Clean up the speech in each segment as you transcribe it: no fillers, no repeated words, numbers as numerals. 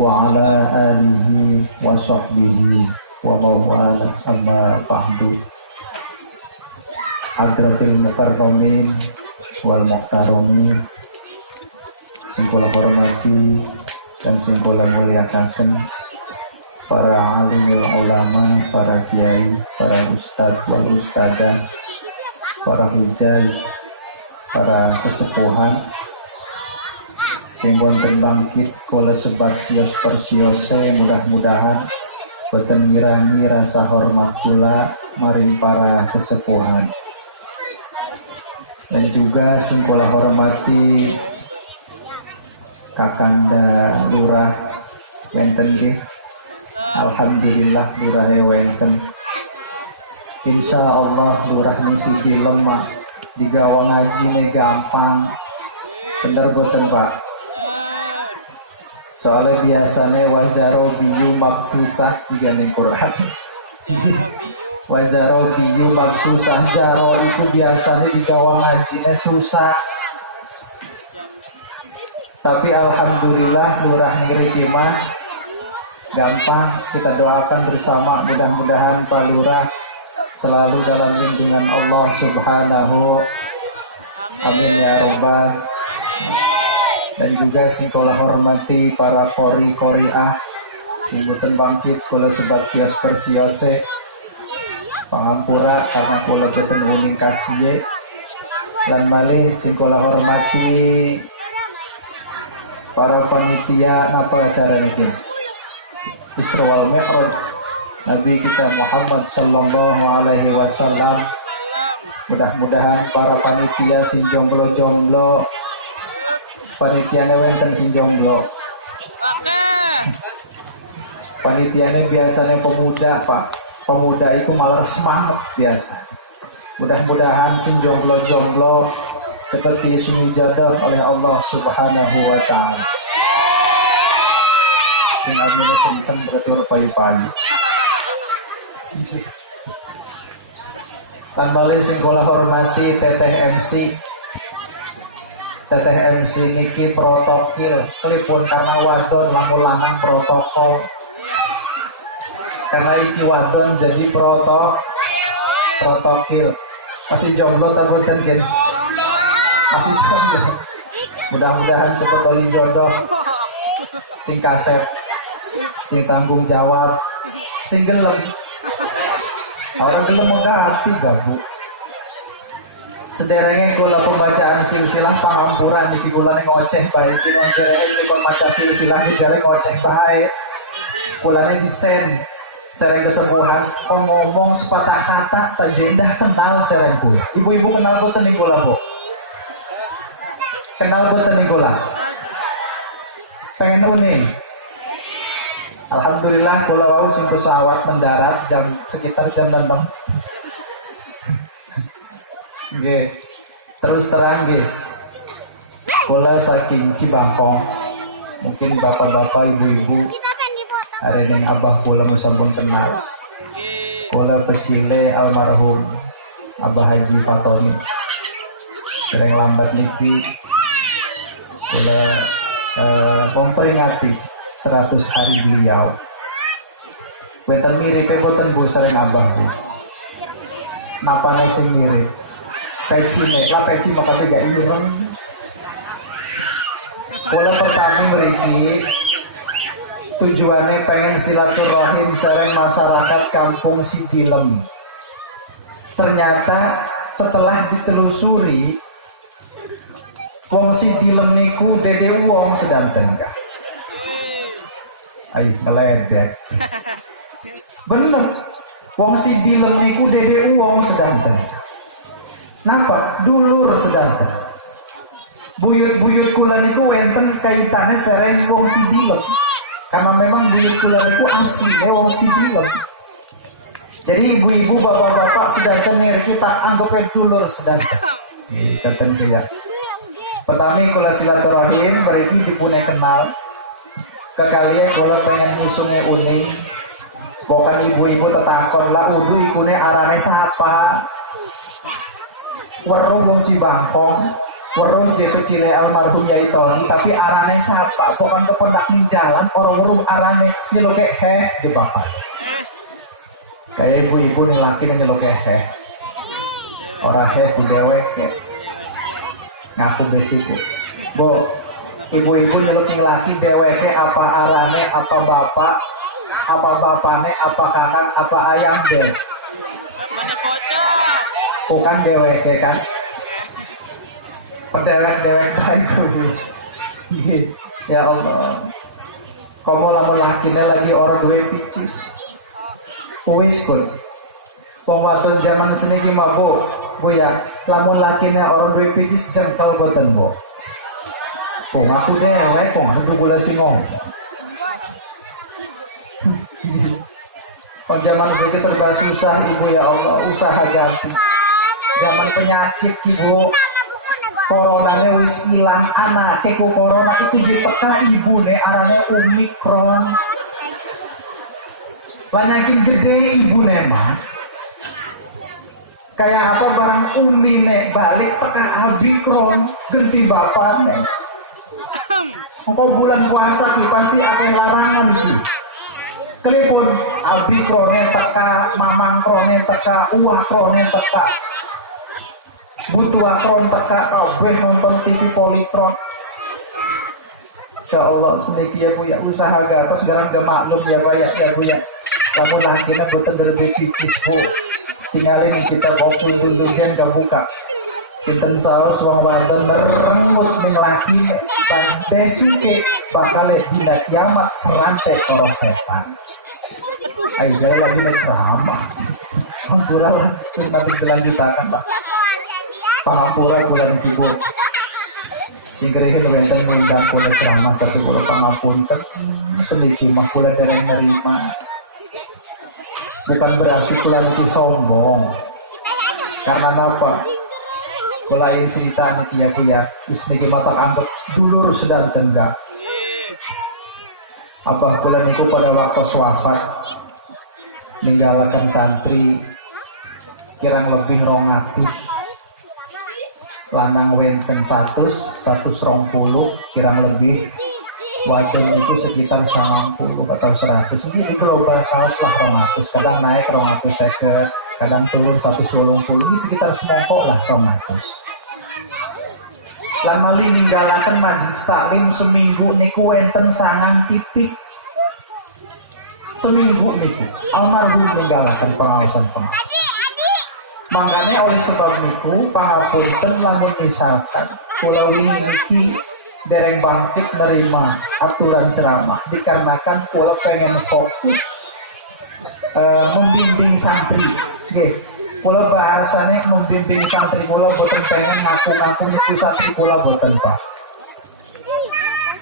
wa ala alihi wa sahbihi wa mawala amma ba'du. Hadratil mukarramin wal muhtaromin, sing kula hormati dan sing kula mulyakaken para alimul ulama, para kiai, para ustadz wal ustadzah, para hujjaj, para kesepuhan sing wonten bangkit kula sebat sios persiose, mudah-mudahan boten ngirangi rasa hormat kula maring para kesepuhan. Dan juga sing kula hormati Kakanda Lurah wenten nggih. Alhamdulillah lurahe wenten. Insya Allah lurah siji lemah digawa ngajine gampang. Bener boten Pak? Soalnya biasanya wazarobiyu maksusah jika ning Quran. Wazarobiyu maksusah, jaro itu biasanya digawa ngajine susah. Tapi alhamdulillah lurah ngriki mah gampang. Kita doakan bersama, mudah-mudahan Pak Lurah selalu dalam lindungan Allah Subhanahu. Amin ya robbal. Dan juga sing kula hormati para kori-koriah sing boten bangkit kula sebat sios persiose pangampura karena kula boten uning kasiye. Lan malih sing kula hormati para panitia napa acara niki Isra wal Mi'raj Nabi kita Muhammad sallallahu alaihi wasallam. Mudah-mudahan para panitia sing jomblo-jomblo, panitiane wenten sing jomblo. Panitiane biasanya pemuda, Pak. Pemuda itu malah semangat biasa. Mudah-mudahan sing jomblo-jomblo seperti sumijadah oleh Allah Subhanahu wa taala. Sing amune kenceng betul payu-payu. Lan malih sing kula hormati Teteh MC. Teteh MC niki protokil, klipun karena wadon lamun lanang protokol. Karena iki wadon jadi protokil. Masih jomblo ta boten gen? Masih jomblo. Mudah-mudahan cepet oli jodoh. Sing kasep, sing tanggung jawab, sing gelem. Orang gelem muda hati gabu. Sederenge kula pembacaan silsilah pangampuran niki kula ngoceh bae sing ngoceh kon maca silsilah jare ngoceh bae. Kulane disen sereng kesepuhan kon ngomong sepatah kata tajendah kenal sereng kula. Ibu-ibu kenal boten niku kula, Bu? Kenal boten niku kula? Pengen uning. Alhamdulillah kula wau sing pesawat mendarat sekitar jam 6. Nggih. Terus terang nggih. Kula saking Cibangkong. Mungkin bapak-bapak, ibu-ibu ada yang abah kula sampun kenal. Kula pecile almarhum Abah Haji Fatoni. Sering lambat niki kula memperingati 100 hari beliau. Weten mirip boten Bu sering abah Bu. Napane sing mirip? Pecine, lah peci makanya gak ireng. Kula pertama mriki tujuannya pengen silaturahim sareng masyarakat Kampung Sidilem. Ternyata setelah ditelusuri wong Sidilem niku dede wong sedanten kah? Ayo ngeledek. Bener, wong Sidilem niku dede wong sedanten. Napa? Dulur sedanten. Buyut-buyut kula niku wenten kaitane sereng wong Sidilem. Karena memang buyut kula niku asli wong Sidilem. Jadi ibu-ibu, bapak-bapak sedanten niki tak anggap dulur sedanten. Katen ya. Pertama kula silaturahim beriki dipune kenal. Kekalian kula pengen musunge uning. Bukan ibu-ibu tetakon lah udu ikune arane sapa. Weruh wong Cibangkong weruh je kecil almarhum Yai Toli tapi arane sapa pokon kepedak ning jalan orang weruh arane nyeloke heh je bapak kayak ibu-ibu nih laki nyeloke heh orang heh ku dewek ngaku besiku bo ibu-ibu nyeluk ning laki dewek apa arane apa bapak apa bapane apa kakak apa ayang deh bukan dewek kan pendewek-dewek baik guys. Ya Allah. Kamu lamun lakine lagi orang duwe picis. Wis kun. Wong wadon zaman seniki mah Bu ya, lamun lakine orang duwe picis jengkel boten Bu. Kok aku dewek kok anu gula sing ngomong. Zaman seniki serba susah Ibu ya Allah, usaha ganti. Zaman penyakit Ibu. Coronanya wis ilang anak ku corona itu jadi peka ibu nih arane Omikron banyakin gede ibu nih mah kayak apa barang umi nih balik peka Omikron ganti bapak nih engkau bulan puasa ki pasti ada larangan ki kelipun Omikronnya teka mamangkronnya teka uakronnya teka butuh akron teka kabeh nonton TV Polytron. Ya Allah sedikit ya Bu ya usaha gatos sekarang udah maklum ya Pak ya Bu ya kamu lakinya boten derbe pipis Bu tinggalin kita bawa dulu jen gak buka sinten saus wong wadon merengut ning laki besuke bakal dina kiamat serantai karo setan ayo lagi nih ceramah hampura lah terus nanti dilanjutkan Pak pangampura bulan ibu singkirihin wenten ngundang kula ceramah tapi kula pangampunten seniki mah kula dereng nerima bukan berarti kula niki sombong karena apa kula yang cerita niki ya Bu ya wis niki mata anggap dulur sedang tenggak apa kula niku pada waktu wafat meninggalkan santri kirang lebih 200 lanang wenten 120 kirang lebih wadon itu sekitar 90 atau 100 ini global saus lah 200 kadang naik 250 kadang turun 180 ini sekitar semongkok lah 200 lan mali ninggalaken majelis taklim seminggu niku wenten 9 titik seminggu niku almarhum ninggalaken pengawasan makanya oleh sebab niku pangapunten lamun misalkan kula niki dereng bangkit nerima aturan ceramah dikarenakan kula pengen fokus membimbing santri nggih kula bahasane membimbing santri kula boten pengen ngaku-ngaku niku santri kula boten Pak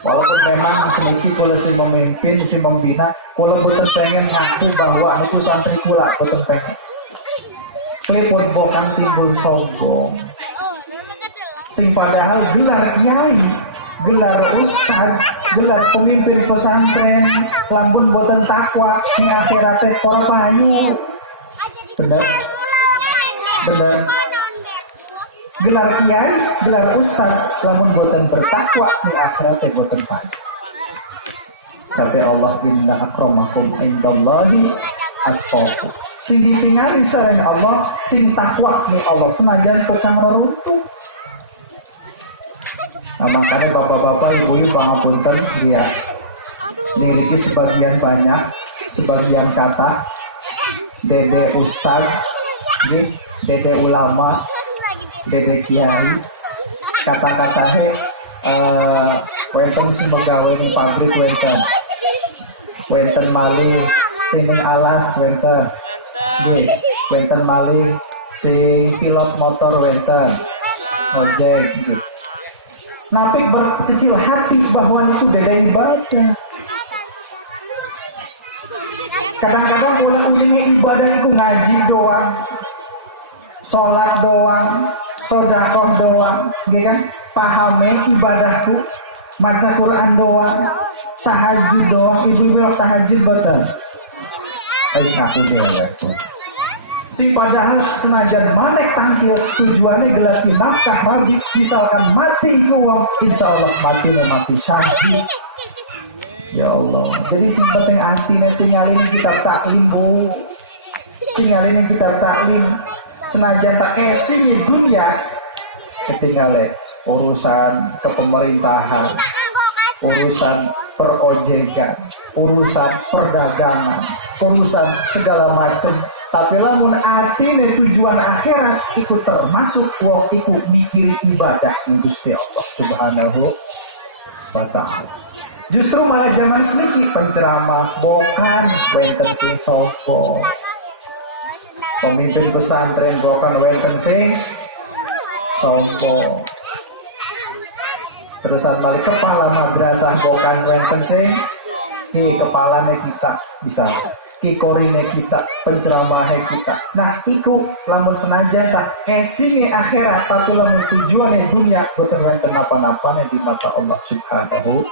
walaupun memang seniki kula sing memimpin sing membina kula boten pengen ngaku bahwa niku santri kula boten pengen klepon bokan timbul sombong sing padahal gelar kiai gelar ustad gelar pemimpin pesantren lampun boten takwa ing akhirate para banyu bener gelar kiai gelar ustad lamun boten bertakwa ing akhirate boten banyu sampai Allah inna akramakum indallahi atqakum sing ditingali sareng Allah sing takwa ning Allah senajan tukang reruntuh. Nah makanya bapak-bapak ibu-ibu pangapunten ya niriki sebagian banyak sebagian kata dede ustad dede ulama dede kiai kata-kata wenten sing megawe ning pabrik wenten malih sing ning alas wenten malih sing pilot motor wenten ojek gitu. Napik berkecil hati bahwa itu dede ibadah. Kadang-kadang boleh udahnya ibadah itu ngaji doang, sholat doang, sodakoh doang, gitu kan? Pahami ibadahku, baca Quran doang, tahajud doang. Ibu-ibu tahajud betul. Aku dewek. Si padahal senajan manek tangkil tujuannya gelati nafkah mabit, misalkan mati ku wong, insya Allah mati syahid. Ya Allah, jadi sing penting antine tinggalin kitab taklim bu, tinggalin kitab taklim. Senajan tak casing di dunia, ketinggalan urusan kepemerintahan, urusan perojekan, urusan perdagangan, urusan segala macam. Tapi lamun atine tujuan akhirat ikut termasuk wong ikut mikir ibadah Gusti Allah Subhanahu wa ta'ala. Justru malah zaman sedikit penceramah bokan wenten sing sopo, pemimpin pesantren bokan wenten sing sopo, terusan balik kepala madrasah bokan wenten sing kepalanya kita bisa kikorine kita, penceramahnya kita. Nah, iku lamun senajan tak esine akhirat, tapi lamun tujuannya dunia, betul kenapa-napanya di mata Allah Subhanahu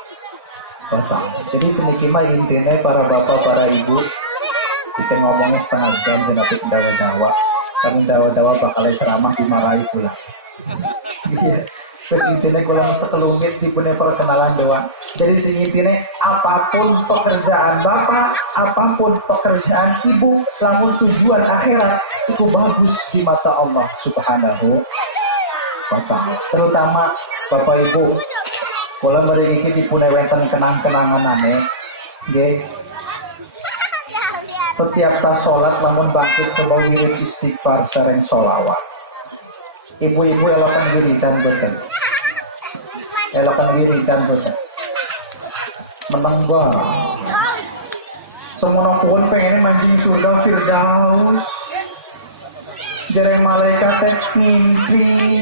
wa ta'ala. Jadi semikima intinya para bapak, para ibu, kita ngomongnya setengah jam dan nanti dawa-dawa. Kami dawa-dawa bakalan ceramah dimarahi pula. Terus intinya kalau sekelumit di punya perkenalan doang. Jadi intinya apapun pekerjaan bapak, apapun pekerjaan ibu, lamun tujuan akhirat itu bagus di mata Allah Subhanahu wa ta'ala. Terutama bapak ibu, kalau mereka di punya wenten kenang-kenangan aneh, setiap tas sholat lamun bangkit coba wirid istighfar sering sholawat. Ibu-ibu elokan wiridan betul. Elokan wiridan betul. Menang banget. Semono pohon pengen mancing surga Firdaus. Jere malaikat teh mimpi.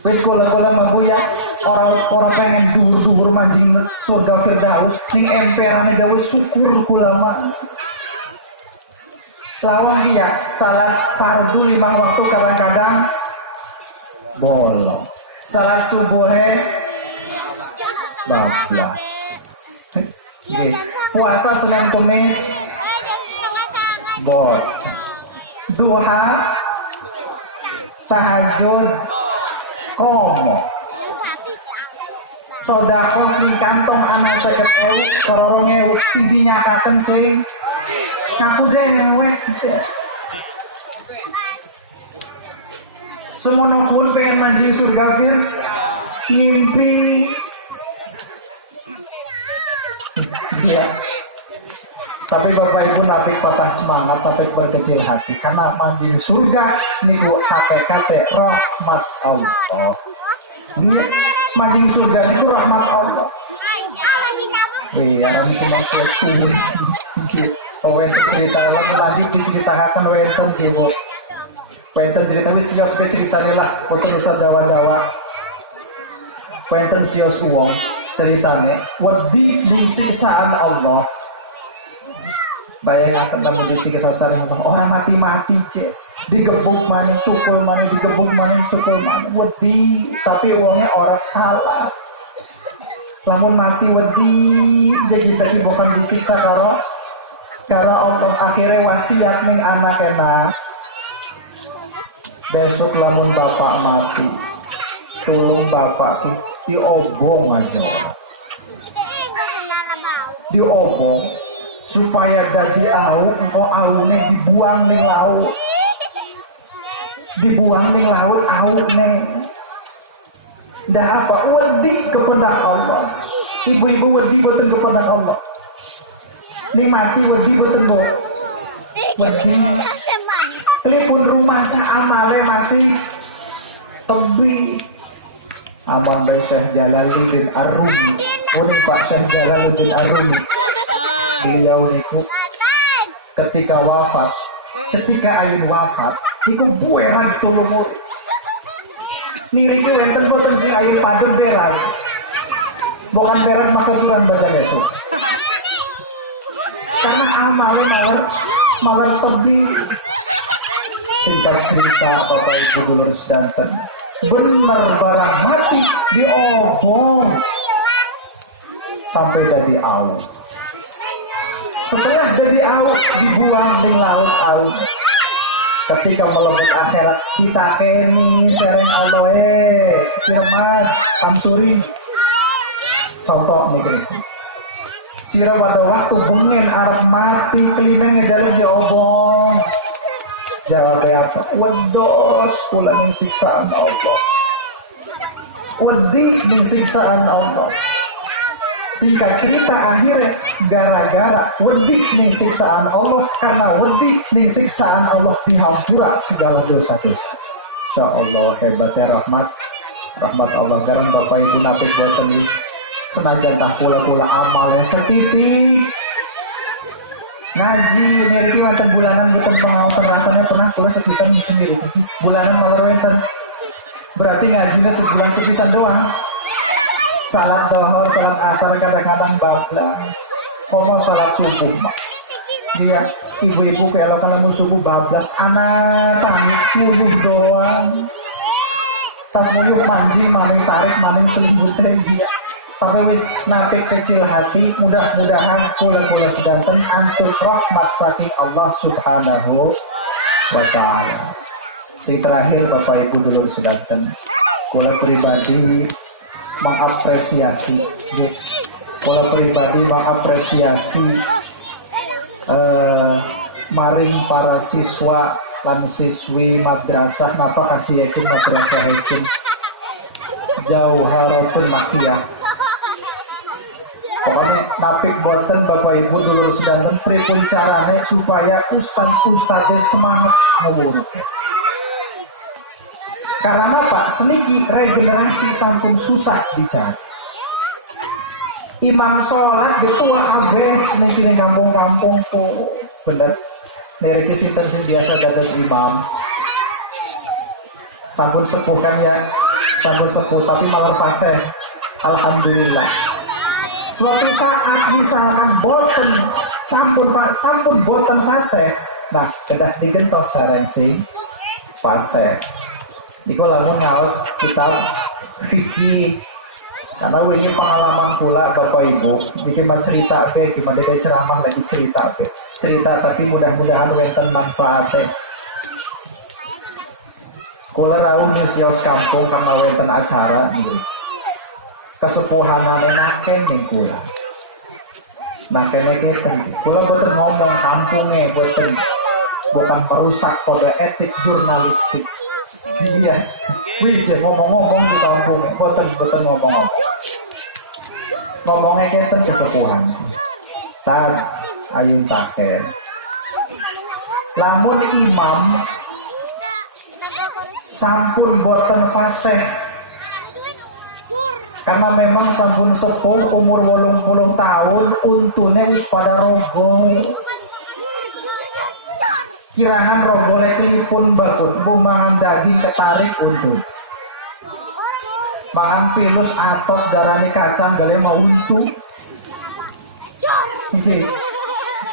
Wes kola-kola mabu ya orang pengen dur mancing surga Firdaus ning emperane dawa syukur kula mah. Lawang ya salat fardu 5 waktu kadang-kadang bolong. Salat subuhe bablas. Puasa Senin Kamis bol. Duha tahajud komo. Sodako di kantong anak 50.000 kororongnya sing dinyakaken sing aku dewek. Semono pun pengen mandi surga fir ngimpi. Ya. Tapi bapak ibu napik patah semangat, napik berkecil hati karena mandi surga niku hakikate rahmat Allah. Iya, mandi surga niku rahmat Allah. Iya, kami cuma sesuatu. Oh, wenten cerita lah, lanjut diceritakan wenten cibo. Wenten cerita wis sios ceritanya lah, foto usah dawa-dawa. Wenten sios uang ceritanya. Wedi siksaan Allah. Bayangkan namun disiksa saring orang mati-mati cek. Digebuk mana, cukul mana, digebuk mana, cukul mana. Wedi, tapi uangnya orang salah. Lamun mati wedi, jadi tadi bukan disiksa karena Allah akhirnya wasiat ning anak enak. Besok lamun bapak mati, tolong bapak diobong aja orang. Diobong supaya dadi au, mau aune dibuang ning laut. Dibuang ning laut aune. Dah apa? Wedi kepada Allah. Ibu-ibu wedi boten kepada Allah. Ning mati wedi boten bo. Wedi. Telepon rumah sa amale masih tebi. Aman Bae Syekh Jalaluddin Ar-Rumi. Uning Pak Syekh Jalaluddin Ar-Rumi. Beliau niku ketika ayun wafat, niku bueran tulung murid. Niriki wenten boten sing ayun padun beran. Bukan beran makaturan pada besok. Karena amale maler tebi. Singkat cerita Bapak Ibu dulur sedanten, bener barang mati diobong sampai jadi au. Setelah jadi au dibuang di laut au. Ketika melebet akhirat kita kini sering Allah Firman Samsuri contoh nih. Sira pada waktu bungen arep mati kelima ngejalan jawabong. Jawabnya apa? Wedos kula ning siksaan Allah. Wedi ning siksaan Allah. Singkat cerita akhirnya gara-gara wedi ning siksaan Allah, karena wedi ning siksaan Allah dihampura segala dosa-dosa. Insya Allah hebatnya rahmat Allah garam Bapak Ibu napik boten senajan tak pula-pula amalnya setitik ngaji niriki wonten bulanan boten pengaosan rasanya pernah kula sepisan di sendiri bulanan malah wonten berarti ngajinya sebulan sepisan doang. Salat dohor, salat asar kadang-kadang bablas. Komo salat subuh mak. Dia ibu-ibu kalau mau subuh bablas, anak tani wudhu doang. Tas wudhu mancing, maning tarik, maning selimut dia. Tapi wis nape kecil hati, mudah-mudahan kula sedanten antum rahmat saking Allah Subhanahu wa Ta'ala. Si terakhir Bapak Ibu dulur sedanten, kula pribadi mengapresiasi maring para siswa lan siswi madrasah napa kasih yakin madrasah yakin Jauharatun Mahiyah. Pokoknya napik boten Bapak Ibu dulur sedanten pripun carane supaya ustad semangat ngawur. Karena apa? Seniki regenerasi sampun susah dicari. Imam sholat betua kabeh seniki ning kampung-kampung tuh bener. Niriki sinten sing biasa dados imam. Sampun sepuh kan ya, sampun sepuh tapi malah fase. Alhamdulillah. Suatu saat misalkan boten sampun boten fase. Nah, kedah digentos sareng sing fase. Niko lamun ngaos kitab fikih karena ini pengalaman pula Bapak Ibu bikin cerita apa gimana dia ceramah lagi cerita tapi mudah-mudahan wenten manfaatnya. Kula rawuh nyusios kampung karena wenten acara nih kesepuhanan naken ning kula kula boten ngomong kampungnya boten bukan merusak kode etik jurnalistik. Iya, wih ngomong-ngomong di kampung, boten ngomongnya kenten kesepuhan. Tad ayun taken. Lamun imam sampun boten fasih. Karena memang sampun sepuh umur 80 tahun untune wis pada rogo. Kirangan rogole kelipun bakut, mangan daging ketarik untuk mangan pilus atos darani kacang gale mau untu. Oke.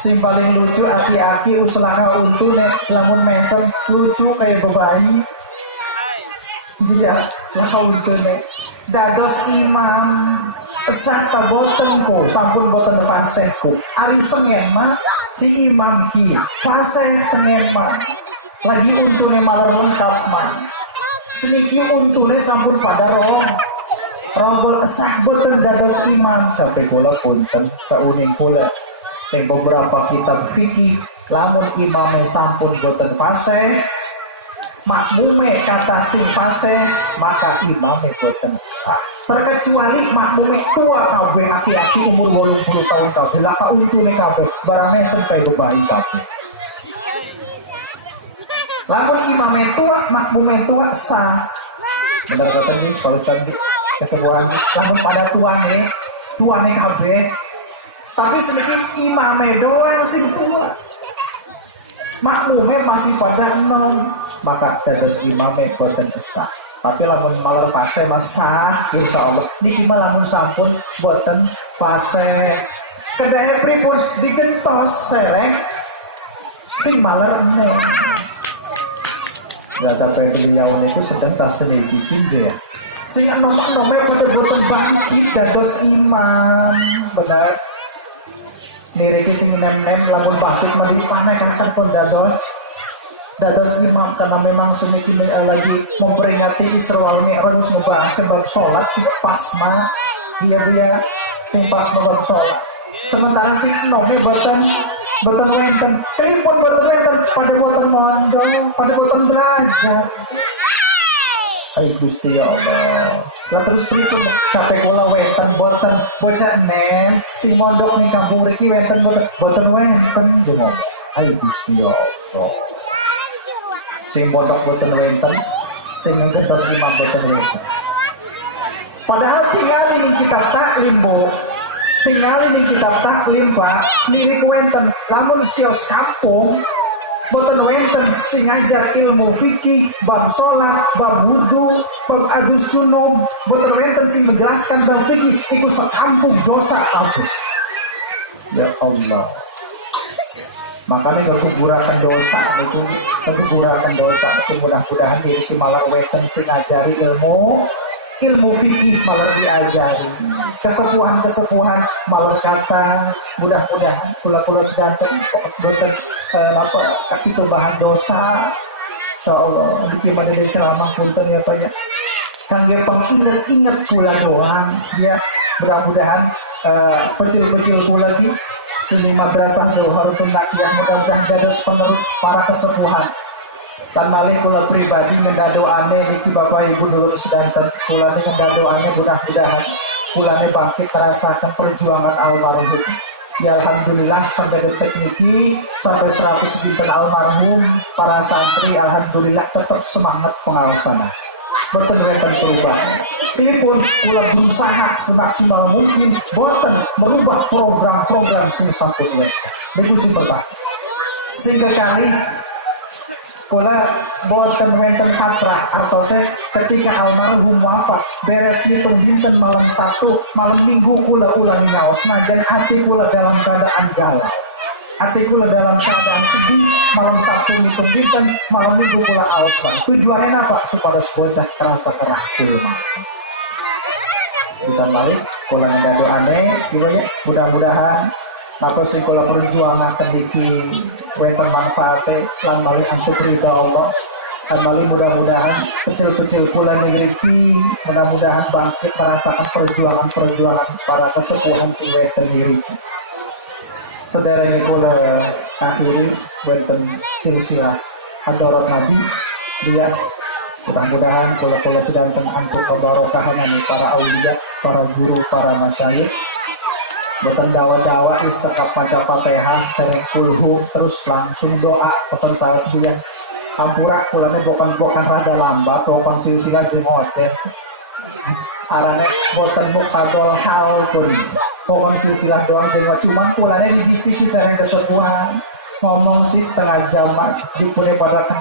Sing paling lucu aki-aki uselana untu nek lamun meser lucu kayak bebayi. Dia lah untu nek dados imam esah boten ko sampun boten fasih ko ari sengen mah si imam ki fasih sengen mah lagi untune malah lengkap mah seniki untune sampun pada rombol esah boten dados imam sampai kula punten sauning kula teng beberapa kitab fikih lamun imame sampun boten fasih makmume kata sing fasih maka imame boten sah. Terkecuali makmume tua kabeh aki-aki umur 80 tahun kabeh lah kauntune kabeh barangnya sampai bebahi kabeh. Lamun imame tua makmume tua sah. Bener kata nih kalau tadi kesebuahan lamun pada tuane kabeh. Tapi sedikit imame doang sing tua. Makmume masih pada nom maka dados imame boten sah. Tapi lamun malar fase masak insyaallah niki mah lamun sampun boten fase kedae pripun digentos sereng sing malar ne ya sampai beliau niku sedang tas seniki pinje ya sing nom-nome boten bangkit dados imam benar niriki sing nem-nem lamun batik mah dipanekaken pun dados imam karena memang semiki lagi memperingati Isra Mi'raj ngebahas sebab sholat sing pas mah dia sing pas bab sholat. Sementara sing nome boten wenten kelipun boten wenten pada boten mondok pada boten belajar. Ay Gusti ya Allah. Lah terus pripun capek kula wenten boten bocah nem sing mondok ning kampung mriki wenten boten wenten donga. Ay Gusti ya Allah. Sing mondok boten wenten sing ngetos imam boten wenten. Padahal tinggal ning kitab taklim Bu. Tinggal ning kitab taklim Pak, lirik wenten lamun sios kampung boten wenten sing ngajar ilmu fikih, bab salat, bab wudu, bab adus junub, boten wenten sing menjelaskan bab fikih iku sekampung dosa kabeh. Ya Allah. Makanya kekugurakan dosa itu mudah-mudahan diri si malah wenten sing ngajari ilmu fikih malah diajari kesepuhan malah kata mudah-mudahan kula sedanten boten itu bahan dosa insyaallah gimana dari ceramah punten ya Pak ya kangge inget kula doang ya mudah-mudahan pecil kula di seni madrasah Jauharatun Naqiyah mudah-mudahan dados penerus para kesepuhan. Dan malih kula pribadi ngendadoane niki Bapak Ibu dulur sedanten kula ngendadoane mudah-mudahan kulane bangkit merasakan perjuangan almarhum. Ya alhamdulillah sampai detik niki sampai 100 dinten almarhum para santri alhamdulillah tetap semangat pengawasan. Boten wonten perubahan. Pilipun kula berusaha semaksimal mungkin boten merubah program-program sing sampun wonten. Niku sing pertama. Sehingga kali kula boten wonten fatrah artose ketika almarhum wafat beres hitung dinten malam Sabtu malam Minggu kula ulangi ngaos najan ati kula dalam keadaan galau ati kula dalam keadaan sedih malam Sabtu hitung dinten malam Minggu kula aos tujuannya apa supaya bocah terasa kerahkul bisa balik kula ngado aneh gimana mudah-mudahan maka sing kula perjuangan kendiki wonten manfaate lan malih antuk ridha Allah dan malih mudah-mudahan kecil-kecil kula ngriki mudah-mudahan bangkit merasakan perjuangan para kesepuhan sing wonten ngriki. Sederenge kula akhiri wonten silsilah hadarat Nabi dia mudah-mudahan kula sedanten antuk kebarokahan para aulia, para guru, para masyayikh boten dawa-dawa cekap maca Fatihah sering kulhu terus langsung doa boten salah sebian ampura kulane bokan rada lambat bokan silsilah jeung oceh arane boten muqaddal hal pun bokan silsilah doang jeung cuman kulane dibisiki sareng kesepuhan ngomong sih setengah jam dipune pada